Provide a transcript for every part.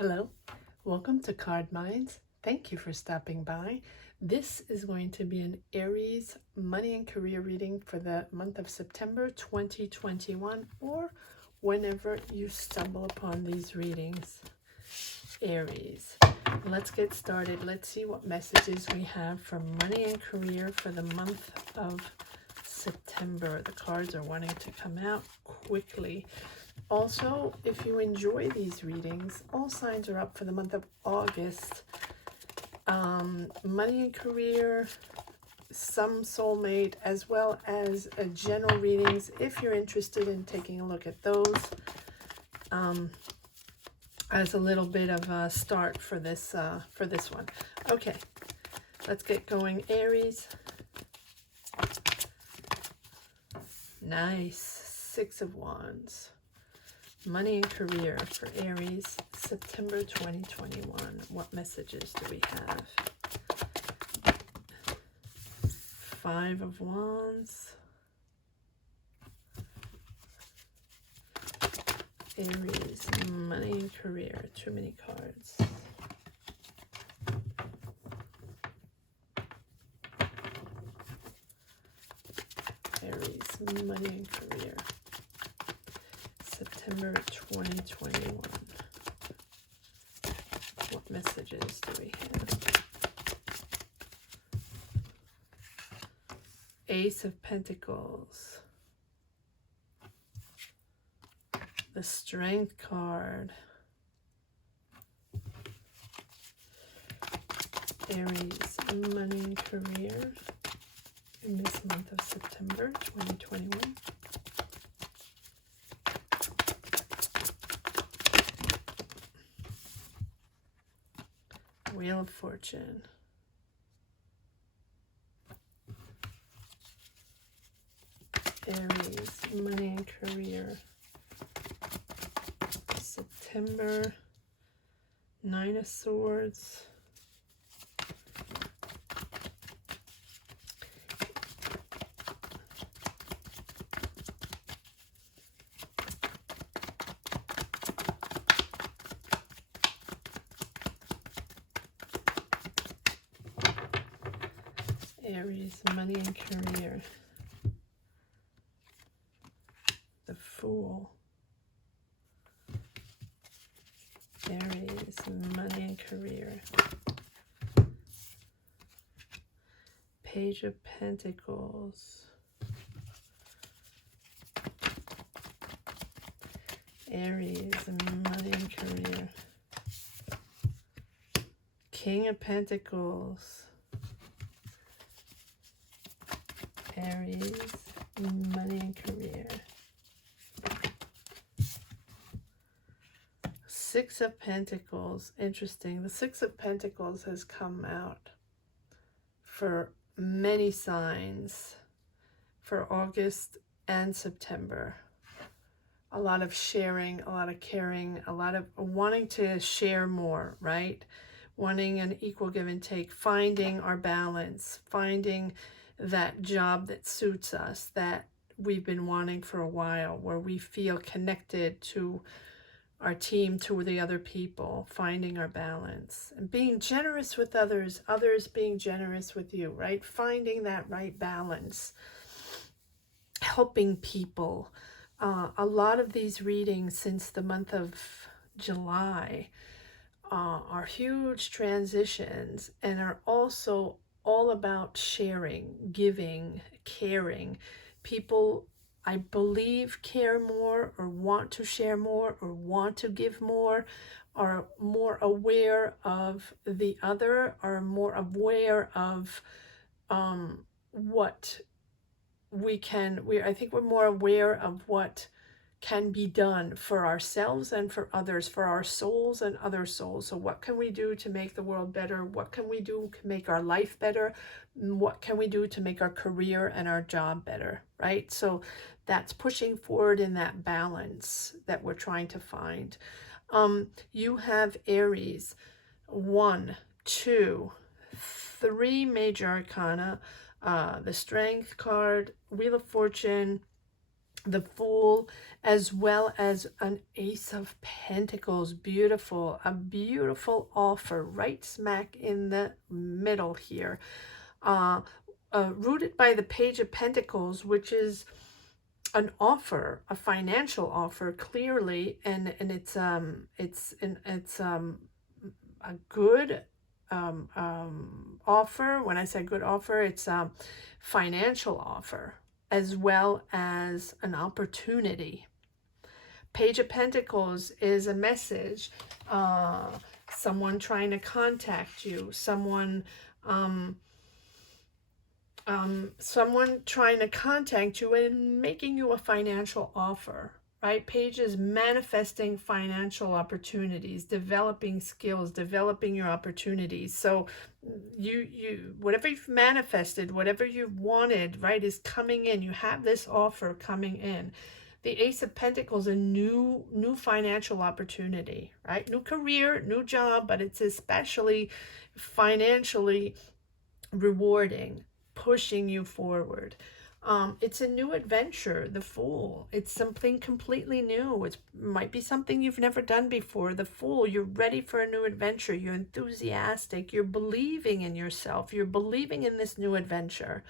Hello, welcome to Card Minds. Thank you for stopping by. This is going to be an Aries money and career reading for the month of September 2021, or whenever you stumble upon these readings. Aries. Let's get started. Let's see what messages we have for money and career for the month of September. The cards are wanting to come out quickly. Also, if you enjoy these readings, all signs are up for the month of August. Money and career, some soulmate, as well as general readings, if you're interested in taking a look at those, as a little bit of a start for this one. Okay, let's get going, Aries. Nice. 6 of Wands. Money and career for Aries, September 2021. What messages do we have? 5 of Wands. Aries, money and career. Too many cards. Aries, money and career. September 2021. What messages do we have? Ace of Pentacles. The Strength card. Aries, money and career in this month of September 2021. Wheel of Fortune. Aries, money and career. September. 9 of Swords. Aries, money and career. The Fool. Aries, money and career. Page of Pentacles. Aries, money and career. King of Pentacles. Aries, money and career. 6 of Pentacles. Interesting. The 6 of Pentacles has come out for many signs for August and September. A lot of sharing, a lot of caring, a lot of wanting to share more, right? Wanting an equal give and take, finding our balance, finding that job that suits us, that we've been wanting for a while, where we feel connected to our team, to the other people, finding our balance and being generous with others, others being generous with you, right? Finding that right balance, helping people. A lot of these readings since the month of July are huge transitions and are also all about sharing, giving, caring. People, I believe, care more or want to share more or want to give more, are more aware of the other, are more aware of what I think we're more aware of what can be done for ourselves and for others, for our souls and other souls. So what can we do to make the world better? What can we do to make our life better? What can we do to make our career and our job better, right? So that's pushing forward in that balance that we're trying to find. You have Aries, 1, 2, 3 major arcana, the Strength card, Wheel of Fortune, the Fool, as well as an Ace of Pentacles. Beautiful, a beautiful offer right smack in the middle here. Uh, Rooted by the Page of Pentacles, which is an offer, a financial offer, clearly, and it's a good offer. When I say good offer, it's a financial offer as well as an opportunity. Page of Pentacles is a message, someone trying to contact you, someone trying to contact you and making you a financial offer, right? Page is manifesting financial opportunities, developing skills, developing your opportunities. So whatever you've manifested, whatever you've wanted, right, is coming in. You have this offer coming in. The Ace of Pentacles, a new financial opportunity, right? New career, new job, but it's especially financially rewarding, pushing you forward. It's a new adventure, the Fool. It's something completely new. It might be something you've never done before. The Fool, you're ready for a new adventure. You're enthusiastic. You're believing in yourself. You're believing in this new adventure.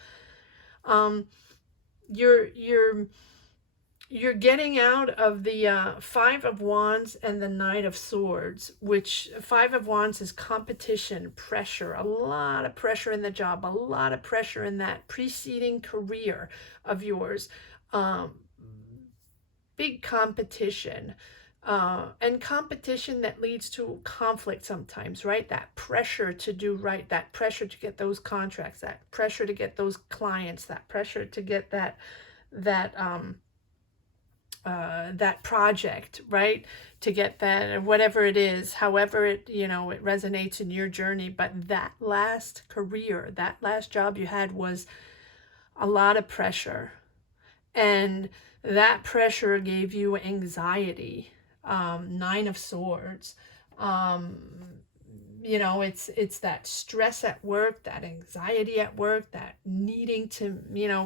You're getting out of the Five of Wands and the Knight of Swords, which Five of Wands is competition, pressure, a lot of pressure in the job, a lot of pressure in that preceding career of yours. Big competition. And competition that leads to conflict sometimes, right? That pressure to do right, that pressure to get those contracts, that pressure to get those clients, that pressure to get that project, right? To get that, whatever it is, however it, it resonates in your journey. But that last career, that last job you had was a lot of pressure. And that pressure gave you anxiety. Nine of Swords. It's that stress at work, that anxiety at work, that needing to,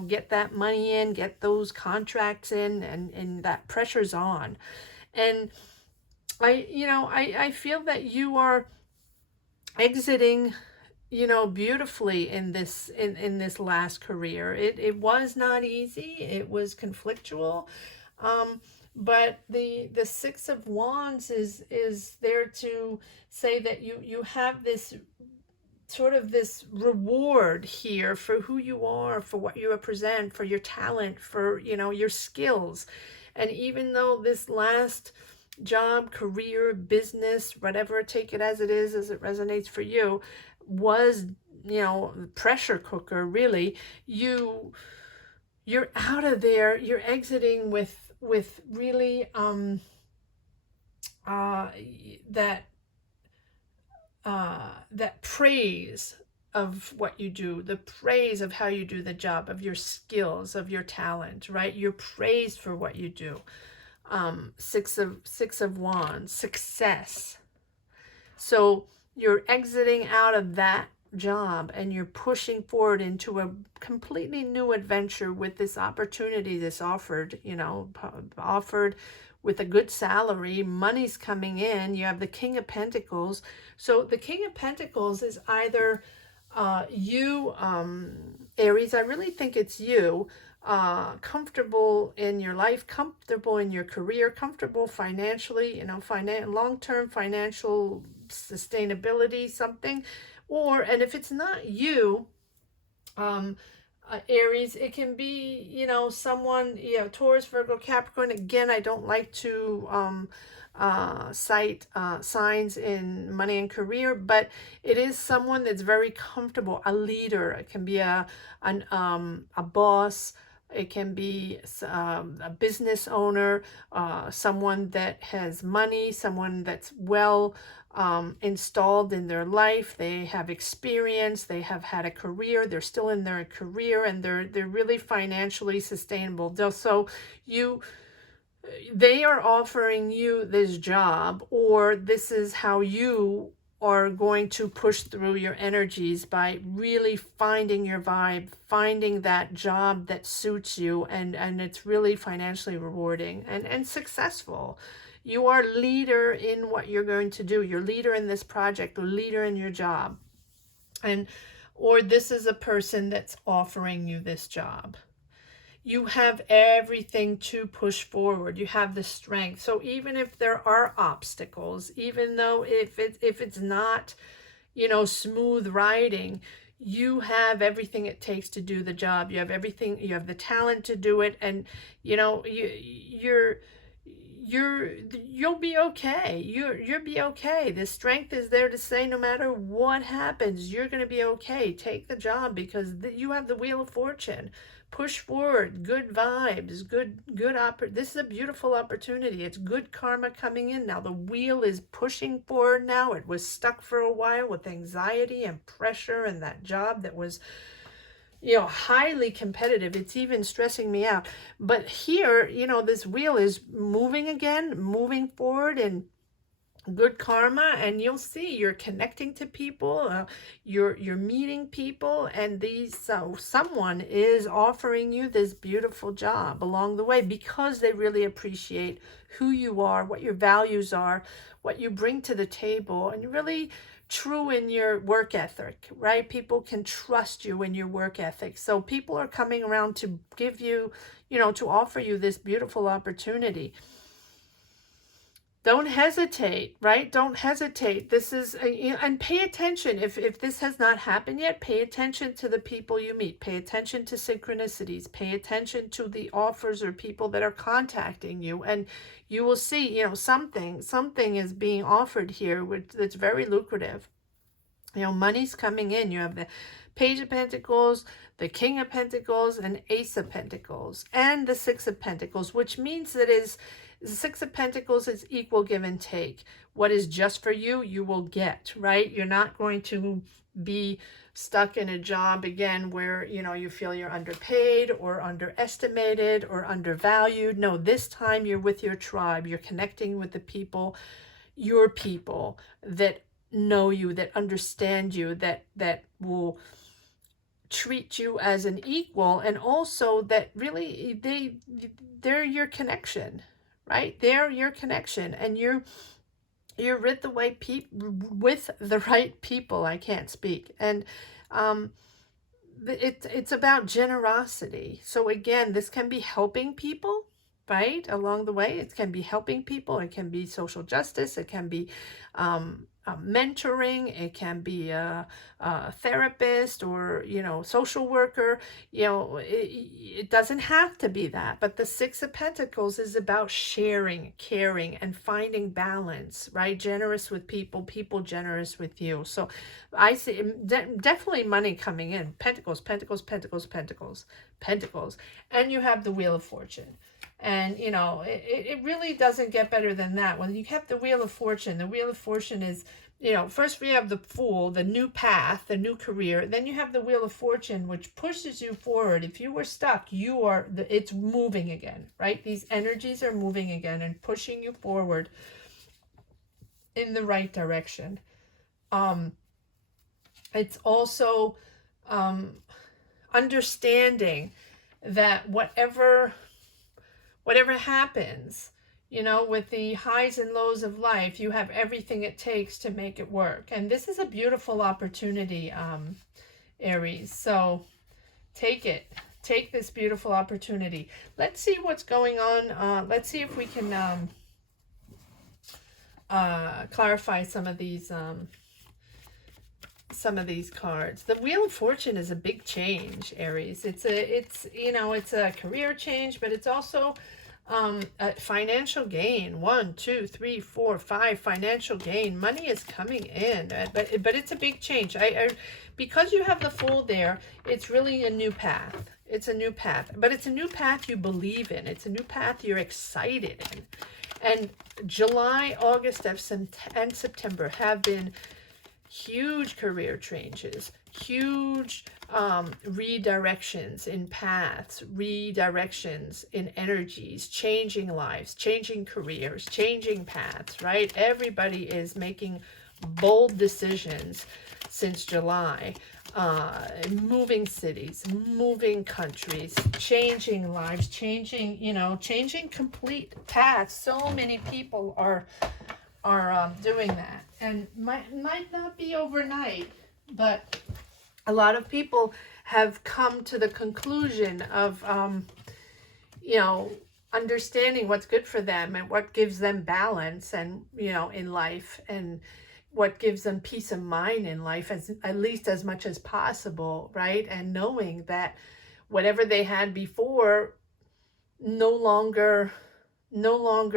get that money in, get those contracts in, and that pressure's on. And I feel that you are exiting, beautifully in this last career. It was not easy. It was conflictual. But the Six of Wands is there to say that you have this sort of this reward here for who you are, for what you represent, for your talent, for your skills. And even though this last job, career, business, whatever, take it as it is, as it resonates for you, was pressure cooker, really, you're out of there. You're exiting with really that praise of what you do, the praise of how you do the job, of your skills, of your talent, right? You're praised for what you do. Six of Wands, success. So you're exiting out of that job and you're pushing forward into a completely new adventure with this opportunity that's offered with a good salary. Money's coming in. You have the King of Pentacles. So the King of Pentacles is either you, Aries. I really think it's you. Comfortable in your life, comfortable in your career, comfortable financially, long-term financial sustainability, something. And if it's not you, Aries, it can be, someone, Taurus, Virgo, Capricorn. Again, I don't like to cite signs in money and career, but it is someone that's very comfortable, a leader. It can be a boss. It can be a business owner, someone that has money, someone that's well installed in their life. They have experience. They have had a career. They're still in their career, and they're really financially sustainable. So they are offering you this job, or this is how you are going to push through your energies by really finding your vibe, finding that job that suits you, and it's really financially rewarding and successful. You are leader in what you're going to do. You're leader in this project, leader in your job. And or this is a person that's offering you this job. You have everything to push forward. You have the strength. So even if there are obstacles, even though if it's not, you know, smooth riding, you have everything it takes to do the job. You have everything, you have the talent to do it, and you know, you'll be okay. You'll be okay. The strength is there to say no matter what happens, you're going to be okay. Take the job because you have the wheel of fortune. Push forward, good vibes, good this is a beautiful opportunity. It's good karma coming in now. The wheel is pushing forward now. It was stuck for a while with anxiety and pressure and that job that was, you know, highly competitive. It's even stressing me out. But here, you know, this wheel is moving again, moving forward, and good karma, and you'll see you're connecting to people, you're meeting people, and someone is offering you this beautiful job along the way because they really appreciate who you are, what your values are, what you bring to the table, and you're really true in your work ethic, right? People can trust you in your work ethic. So people are coming around to give you, you know, to offer you this beautiful opportunity. Don't hesitate, right? Don't hesitate. This is, and pay attention. If this has not happened yet, pay attention to the people you meet. Pay attention to synchronicities. Pay attention to the offers or people that are contacting you. And you will see, you know, something is being offered here that's very lucrative. You know, money's coming in. You have the Page of Pentacles, the King of Pentacles, and Ace of Pentacles, and the Six of Pentacles, which means that the Six of Pentacles is equal give and take. What is just for you, you will get, right? You're not going to be stuck in a job again where, you know, you feel you're underpaid or underestimated or undervalued. No, this time you're with your tribe. You're connecting with the people, your people that know you, that understand you, that will treat you as an equal, and also that really they're your connection, right? They're your connection, and you're with the right people. I can't speak. And it's about generosity. So again, this can be helping people, right, along the way. It can be helping people. It can be social justice. It can be mentoring. It can be a therapist or, you know, social worker. You know, it doesn't have to be that. But the Six of Pentacles is about sharing, caring, and finding balance, right? Generous with people, people generous with you. So I see definitely money coming in. Pentacles, Pentacles, Pentacles, Pentacles, Pentacles. And you have the Wheel of Fortune. And, you know, it really doesn't get better than that. When you have the Wheel of Fortune is, you know, first we have the Fool, the new path, the new career. Then you have the Wheel of Fortune, which pushes you forward. If you were stuck, it's moving again, right? These energies are moving again and pushing you forward in the right direction. It's also understanding that whatever happens, you know, with the highs and lows of life, you have everything it takes to make it work. And this is a beautiful opportunity, Aries. So take it. Take this beautiful opportunity. Let's see what's going on. Let's see if we can clarify some of these cards. The Wheel of Fortune is a big change, Aries. It's you know, it's a career change, but it's also a financial gain. 1, 2, 3, 4, 5 financial gain. Money is coming in, but it's a big change. Because you have the Fool there, it's really a new path. It's a new path, but it's a new path you believe in. It's a new path you're excited in. And July, August, and September have been huge career changes, huge redirections in paths, redirections in energies, changing lives, changing careers, changing paths, right? Everybody is making bold decisions since July. Moving cities, moving countries, changing lives, changing, changing complete paths. So many people are doing that, and might not be overnight, but a lot of people have come to the conclusion of understanding what's good for them and what gives them balance and in life, and what gives them peace of mind in life, as at least as much as possible, right? And knowing that whatever they had before no longer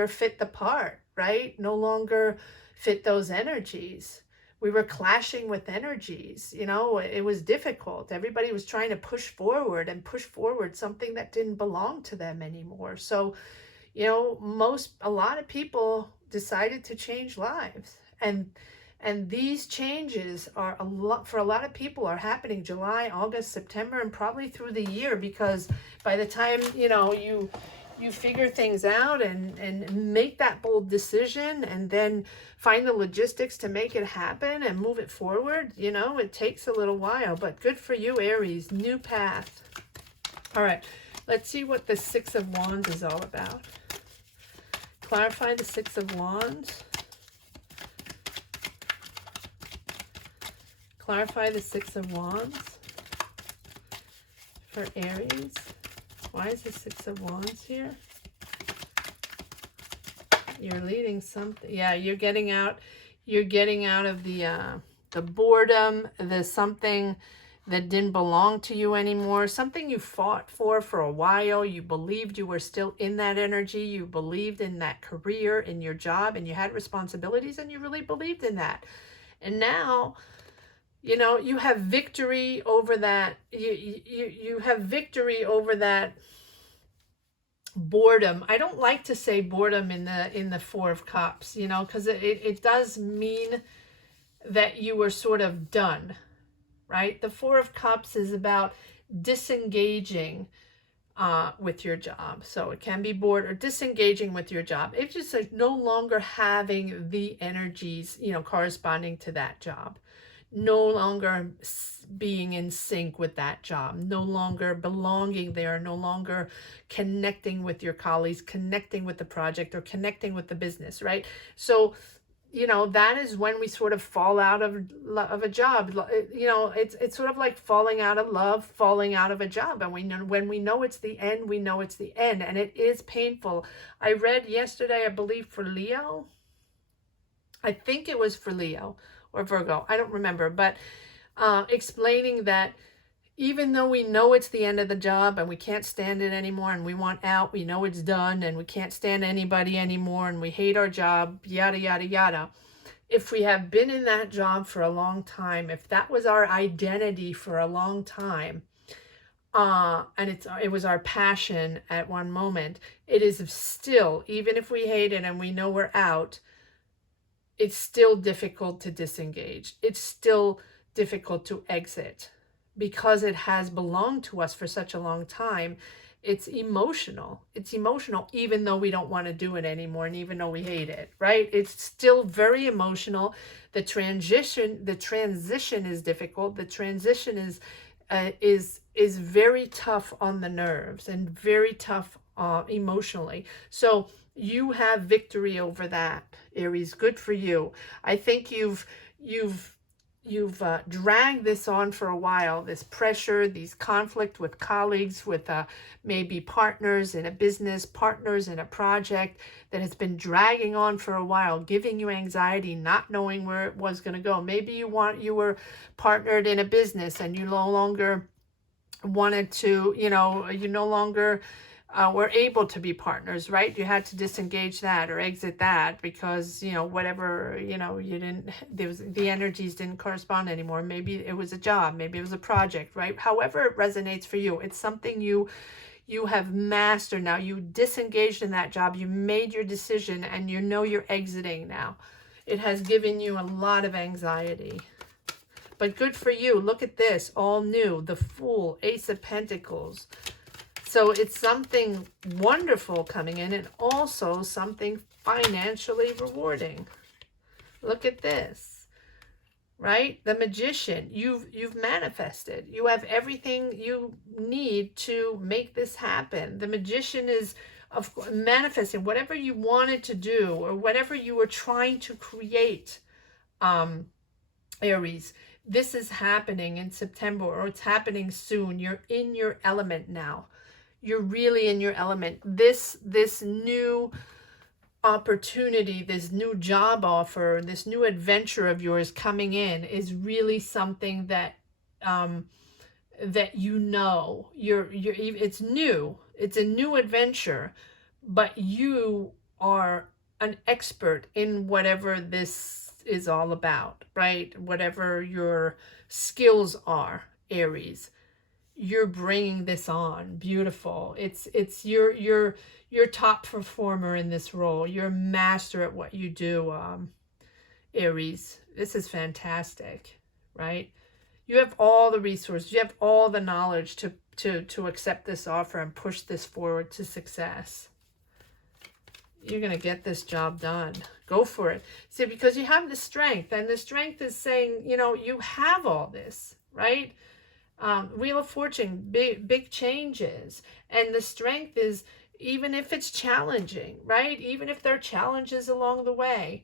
fit the part, right? No longer fit those energies. We were clashing with energies, it was difficult. Everybody was trying to push forward something that didn't belong to them anymore. So, a lot of people decided to change lives, and these changes are for a lot of people are happening July, August, September, and probably through the year, because by the time, you figure things out and make that bold decision, and then find the logistics to make it happen and move it forward, it takes a little while, but good for you, Aries. New path. All right, let's see what the Six of Wands is all about. Clarify the Six of Wands. Clarify the Six of Wands for Aries. Why is the Six of Wands here? You're leading something. Yeah, you're getting out of the boredom, the something that didn't belong to you anymore, something you fought for a while. You believed you were still in that energy. You believed in that career, in your job, and you had responsibilities, and you really believed in that. And now, you have victory over that. You have victory over that boredom. I don't like to say boredom in the Four of Cups, because it does mean that you were sort of done, right? The Four of Cups is about disengaging with your job. So it can be bored or disengaging with your job. It's just like no longer having the energies, corresponding to that job. No longer being in sync with that job, no longer belonging there, no longer connecting with your colleagues, connecting with the project, or connecting with the business, right? So, that is when we sort of fall out of a job. It's sort of like falling out of love, falling out of a job. And when we know it's the end, we know it's the end, and it is painful. I read yesterday, I believe for Leo, I think it was for Leo or Virgo, I don't remember, but explaining that even though we know it's the end of the job and we can't stand it anymore and we want out, we know it's done and we can't stand anybody anymore and we hate our job, yada, yada, yada. If we have been in that job for a long time, if that was our identity for a long time, and it was our passion at one moment, it is still, even if we hate it and we know we're out, it's still difficult to disengage. It's still difficult to exit because it has belonged to us for such a long time. It's emotional. It's emotional, even though we don't want to do it anymore, and even though we hate it, right? It's still very emotional. The transition is difficult. The transition is very tough on the nerves and very tough emotionally. So you have victory over that, Aries. Good for you. I think you've dragged this on for a while, this pressure, these conflict with colleagues, with maybe partners in a business, partners in a project that has been dragging on for a while, giving you anxiety, not knowing where it was going to go. Maybe you were partnered in a business and you no longer wanted to, you no longer were able to be partners, right? You had to disengage that or exit that because, whatever, you didn't, the energies didn't correspond anymore. Maybe it was a job, maybe it was a project, right? However it resonates for you, it's something you have mastered now. You disengaged in that job, you made your decision, and you're exiting now. It has given you a lot of anxiety. But good for you. Look at this, all new, the Fool, Ace of Pentacles. So it's something wonderful coming in, and also something financially rewarding. Look at this. right? The Magician, you've manifested. You have everything you need to make this happen. The Magician is of manifesting whatever you wanted to do or whatever you were trying to create, Aries. This is happening in September, or it's happening soon. You're in your element now. You're really in your element. This new opportunity, this new job offer, this new adventure of yours coming in is really something that that you're it's new. It's a new adventure, but you are an expert in whatever this is all about, right? Whatever your skills are, Aries, you're bringing this on. Beautiful. It's you're top performer in this role. You're a master at what you do, Aries. This is fantastic, right? You have all the resources. You have all the knowledge to accept this offer and push this forward to success. You're going to get this job done. Go for it. See, because you have the strength, and the strength is saying, you have all this, right? Wheel of Fortune, big changes. And the strength is, even if it's challenging, right? Even if there are challenges along the way,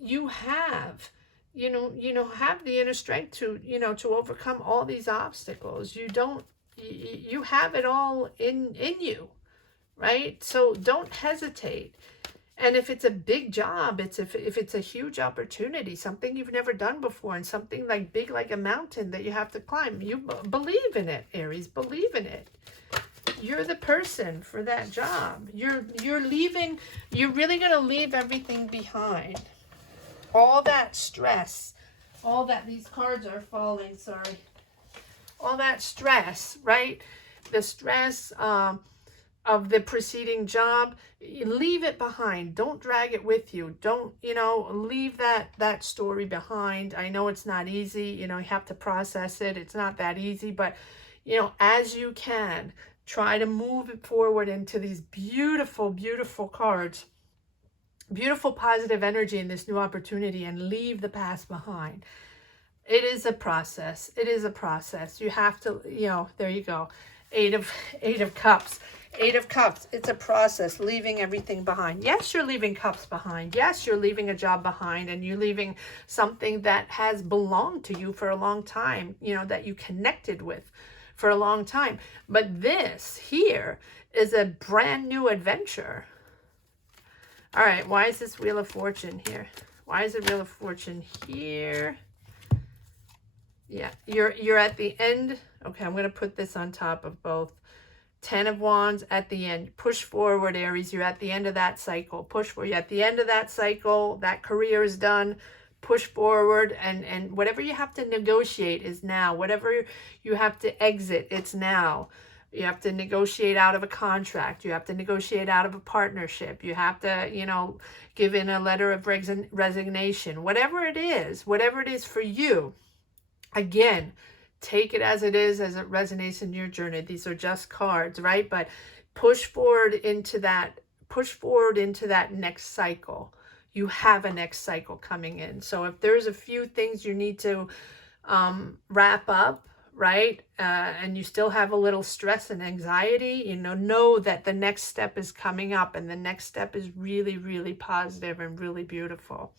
you have, have the inner strength to overcome all these obstacles. You have it all in you, right? So don't hesitate. And if it's a big job, if it's a huge opportunity, something you've never done before, and something like big, like a mountain that you have to climb, you believe in it, Aries. Believe in it. You're the person for that job. You're leaving. You're really going to leave everything behind. All that stress, all that, these cards are falling. Sorry. All that stress, right? The stress of the preceding job, leave it behind. Don't drag it with you. Don't, leave that story behind. I know it's not easy. You have to process it. It's not that easy, but, as you can, try to move it forward into these beautiful, beautiful cards, beautiful positive energy in this new opportunity, and leave the past behind. It is a process. It is a process. You have to, there you go. Eight of Cups. Eight of Cups. It's a process, leaving everything behind. Yes, you're leaving cups behind. Yes, you're leaving a job behind, and you're leaving something that has belonged to you for a long time, that you connected with for a long time. But this here is a brand new adventure. All right, why is this Wheel of Fortune here? Why is the Wheel of Fortune here? Yeah, you're at the end. Okay, I'm going to put this on top of both. 10 of Wands at the end. Push forward, Aries. You're at the end of that cycle. Push forward. You're at the end of that cycle. That career is done. Push forward, and whatever you have to negotiate is now. Whatever you have to exit, it's now. You have to negotiate out of a contract. You have to negotiate out of a partnership. You have to, give in a letter of resignation. Whatever it is for you, again, take it as it is, as it resonates in your journey. These are just cards, right? But push forward into that next cycle. You have a next cycle coming in. So if there's a few things you need to wrap up, right? And you still have a little stress and anxiety, know that the next step is coming up, and the next step is really, really positive and really beautiful.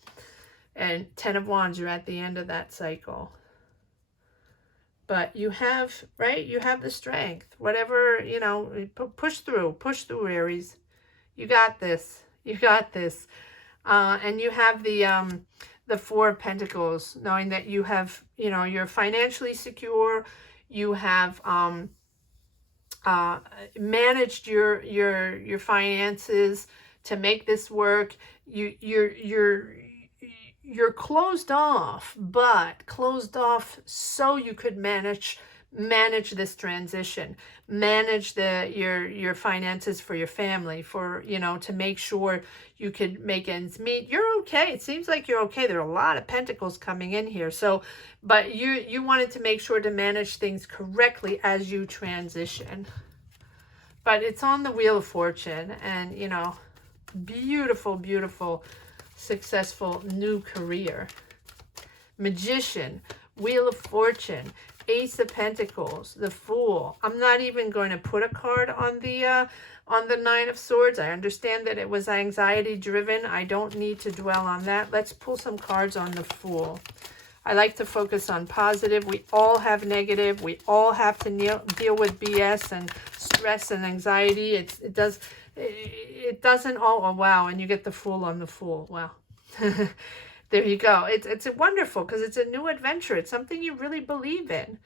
And 10 of Wands, you're at the end of that cycle. But you have, right? You have the strength. Whatever, push through, Aries. You got this. You got this. And you have the Four of Pentacles, knowing that you have, you're financially secure. You have managed your finances to make this work. You're closed off, but closed off so you could manage this transition, manage your finances for your family, for to make sure you could make ends meet. You're okay. It seems like you're okay. There are a lot of pentacles coming in here. So, but you wanted to make sure to manage things correctly as you transition. But it's on the Wheel of Fortune, and beautiful, beautiful, successful new career. Magician, Wheel of Fortune, Ace of Pentacles, the Fool. I'm not even going to put a card on the Nine of Swords. I understand that it was anxiety driven. I don't need to dwell on that. Let's pull some cards on the Fool. I like to focus on positive. We all have negative. We all have to deal with BS and stress and anxiety. It doesn't all, oh wow, and you get the Fool on the Fool. Wow. There you go. It's wonderful because it's a new adventure. It's something you really believe in,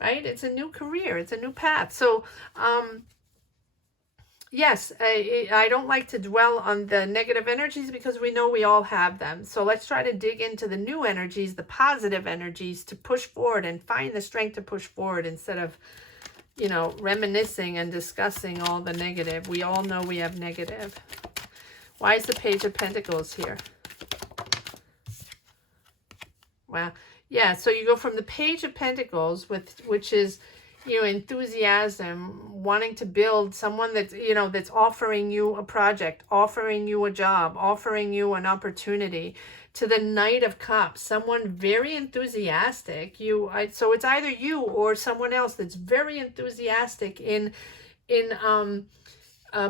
right? It's a new career. It's a new path. So, yes, I don't like to dwell on the negative energies because we know we all have them. So let's try to dig into the new energies, the positive energies to push forward and find the strength to push forward instead of, you know, reminiscing and discussing all the negative. We all know we have negative. Why is the Page of Pentacles here? Wow. Yeah, so you go from the Page of Pentacles, which is, you know, enthusiasm, wanting to build, someone that's, you know, that's offering you a project, offering you a job, offering you an opportunity, to the Knight of Cups, someone very enthusiastic. So it's either you or someone else that's very enthusiastic in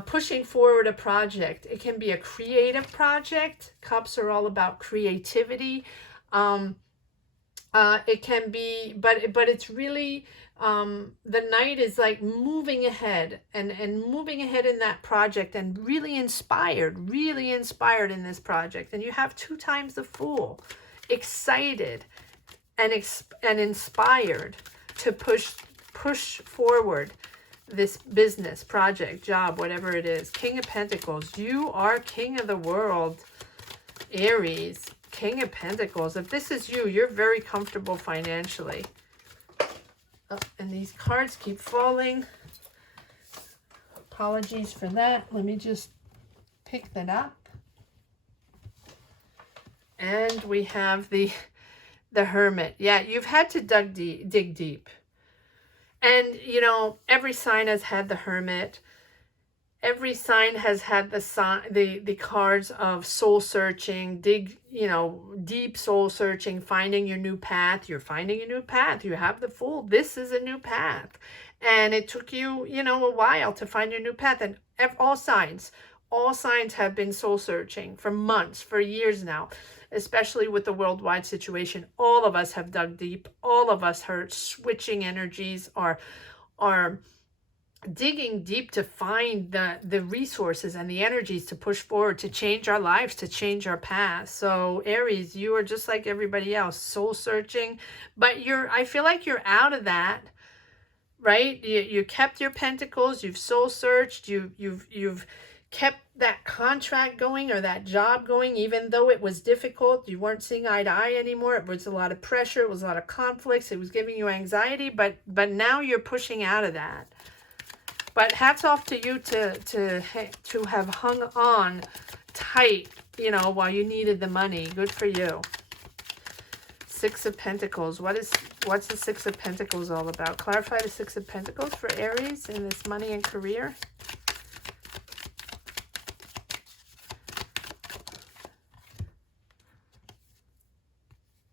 pushing forward a project. It can be a creative project. Cups are all about creativity. It can be, but it's really, the Knight is like moving ahead and moving ahead in that project and really inspired in this project. And you have 2 times the Fool, excited and inspired to push forward this business, project, job, whatever it is. King of Pentacles, you are king of the world, Aries. King of Pentacles. If this is you, you're very comfortable financially. Oh, and these cards keep falling. Apologies for that. Let me just pick that up. And we have the Hermit. Yeah, you've had to dig deep. And, you know, every sign has had the Hermit. Every sign has had the cards of soul searching, deep soul searching, finding your new path. You're finding a new path. You have the Fool. This is a new path. And it took you, you know, a while to find your new path. And all signs have been soul searching for months, for years now, especially with the worldwide situation. All of us have dug deep. All of us are switching energies, are digging deep to find the resources and the energies to push forward, to change our lives, to change our past. So Aries, you are just like everybody else, soul searching, but I feel like you're out of that, right? You kept your pentacles, you've soul searched, you've kept that contract going or that job going, even though it was difficult. You weren't seeing eye to eye anymore. It was a lot of pressure, it was a lot of conflicts, it was giving you anxiety, but now you're pushing out of that. But hats off to you to have hung on tight, you know, while you needed the money. Good for you. 6 of Pentacles. What's the 6 of Pentacles all about? Clarify the 6 of Pentacles for Aries in this money and career.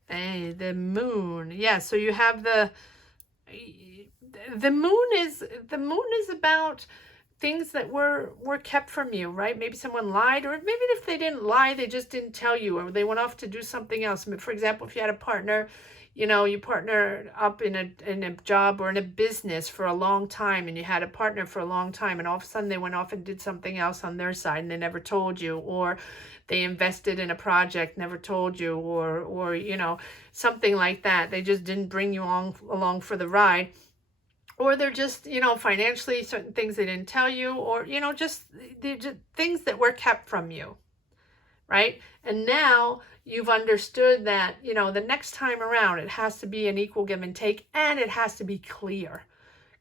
Hey, the Moon. Yeah, so you have the moon is about things that were kept from you, right? Maybe someone lied, or maybe if they didn't lie, they just didn't tell you, or they went off to do something else. For example, if you had a partner, you know, you partnered up in a job or in a business for a long time, and you had a partner for a long time, and all of a sudden they went off and did something else on their side and they never told you, or they invested in a project, never told you, or you know, something like that. They just didn't bring you along for the ride. Or they're just, you know, financially, certain things they didn't tell you, or, you know, just things that were kept from you, right? And now you've understood that, you know, the next time around, it has to be an equal give and take, and it has to be clear.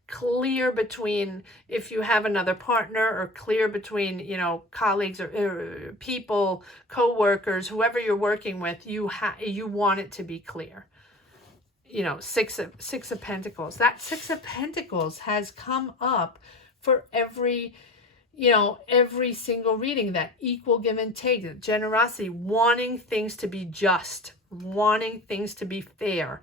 Clear between, if you have another partner, or clear between, you know, colleagues or people, co-workers, whoever you're working with, you want it to be clear. You know, six of Pentacles. That 6 of Pentacles has come up for every single reading. That equal give and take, that generosity, wanting things to be just, wanting things to be fair.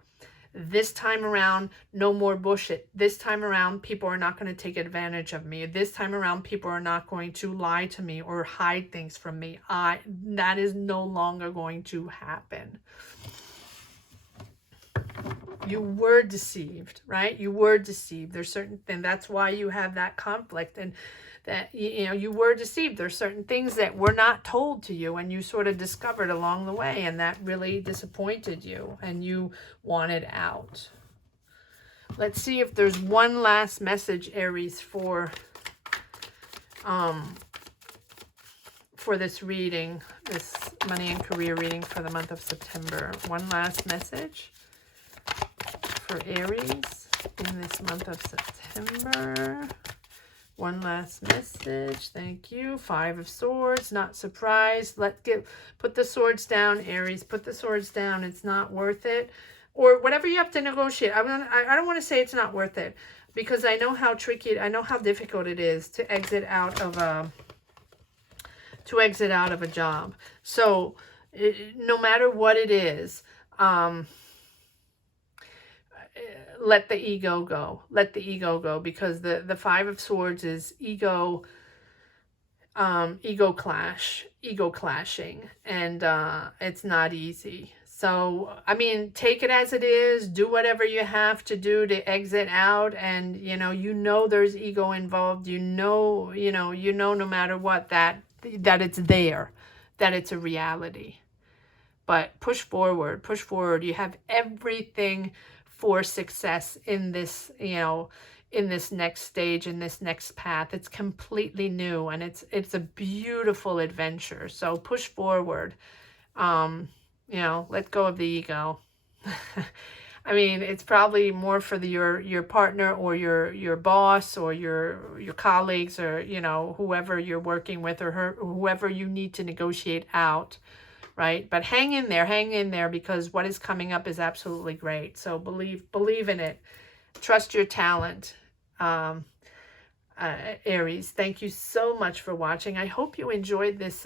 This time around, no more bullshit. This time around, people are not going to take advantage of me. This time around, people are not going to lie to me or hide things from me. That is no longer going to happen. You were deceived, right? You were deceived. There's certain things. That's why you have that conflict, and that, you know, you were deceived. There's certain things that were not told to you, and you sort of discovered along the way, and that really disappointed you, and you wanted out. Let's see if there's one last message, Aries, for this reading, this money and career reading for the month of September. One last message for Aries in this month of September. One last message. Thank you. 5 of Swords. Not surprised. Put the swords down, Aries. Put the swords down. It's not worth it. Or whatever you have to negotiate. I don't want to say it's not worth it, because I know how tricky, I know how difficult it is to exit out of a job. So no matter what it is, let the ego go. Let the ego go, because the 5 of Swords is ego clashing, and it's not easy. So, I mean, take it as it is. Do whatever you have to do to exit out. And, you know there's ego involved. You know no matter what, that it's there, that it's a reality. But push forward, push forward. You have everything for success in this, in this next stage, in this next path. It's completely new, and it's a beautiful adventure. So push forward. Let go of the ego. I mean, it's probably more for your partner or your boss or your colleagues, or whoever you're working with, or whoever you need to negotiate out, right? But hang in there, because what is coming up is absolutely great. So believe in it. Trust your talent. Aries, thank you so much for watching. I hope you enjoyed this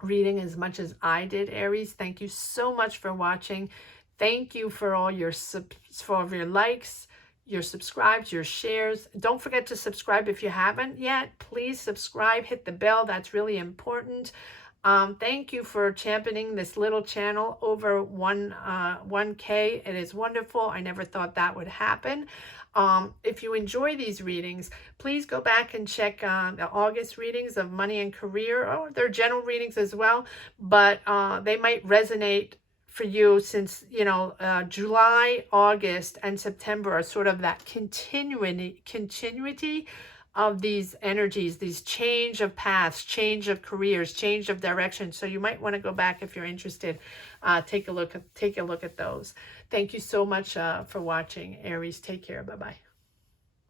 reading as much as I did, Aries. Thank you so much for watching. Thank you for all your likes, your subscribes, your shares. Don't forget to subscribe if you haven't yet. Please subscribe, hit the bell. That's really important. Thank you for championing this little channel over 1K. It is wonderful. I never thought that would happen. If you enjoy these readings, please go back and check the August readings of money and career. Oh, they're general readings as well, but they might resonate for you, since July, August, and September are sort of that continuity of these energies, these change of paths, change of careers, change of direction. So you might want to go back if you're interested. Take a look at those. Thank you so much for watching, Aries. Take care. Bye-bye.